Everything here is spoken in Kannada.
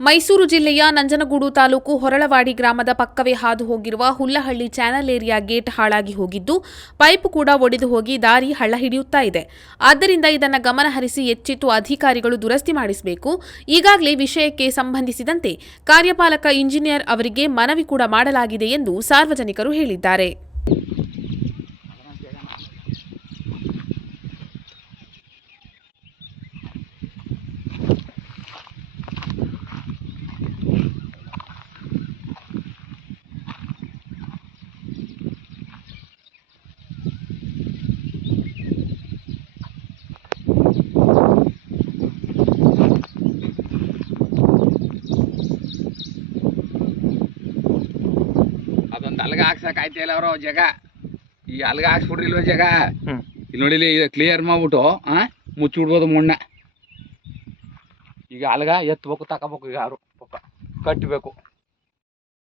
ಮೈಸೂರು ಜಿಲ್ಲೆಯ ನಂಜನಗೂಡು ತಾಲೂಕು ಹೊರಳವಾಡಿ ಗ್ರಾಮದ ಪಕ್ಕವೇ ಹಾದು ಹೋಗಿರುವ ಹುಲ್ಲಹಳ್ಳಿ ಚಾನಲ್ ಏರಿಯಾ ಗೇಟ್ ಹಾಳಾಗಿ ಹೋಗಿದ್ದು, ಪೈಪ್ ಕೂಡ ಒಡೆದು ಹೋಗಿ ದಾರಿ ಹಳ್ಳ ಹಿಡಿಯುತ್ತಾ ಇದೆ. ಆದ್ದರಿಂದ ಇದನ್ನು ಗಮನಹರಿಸಿ ಎಚ್ಚೆತ್ತು ಅಧಿಕಾರಿಗಳು ದುರಸ್ತಿ ಮಾಡಿಸಬೇಕು. ಈಗಾಗಲೇ ವಿಷಯಕ್ಕೆ ಸಂಬಂಧಿಸಿದಂತೆ ಕಾರ್ಯಪಾಲಕ ಇಂಜಿನಿಯರ್ ಅವರಿಗೆ ಮನವಿ ಕೂಡ ಮಾಡಲಾಗಿದೆ ಎಂದು ಸಾರ್ವಜನಿಕರು ಹೇಳಿದ್ದಾರೆ. ಅಲ್ಗ ಹಾಕ್ಸಕ್ ಆಯ್ತಿಲ್ಲ ಅವರು ಜಾಗ ಈ ಅಲ್ಗ ಹಾಕ್ಸ್ಬಿಡ್ರಿಲ್ವ ಜಾಗ ಇಲ್ಲಿ ನೋಡಿಲಿ ಕ್ಲಿಯರ್ ಮಾಡ್ಬಿಟ್ಟು ಮುಚ್ಚಿಬಿಡ್ಬೋದು ಮಣ್ಣ. ಈಗ ಅಲ್ಗ ಎತ್ತಬೇಕು ತಗೋಬೇಕು, ಈಗ ಯಾರು ಕಟ್ಟಬೇಕು.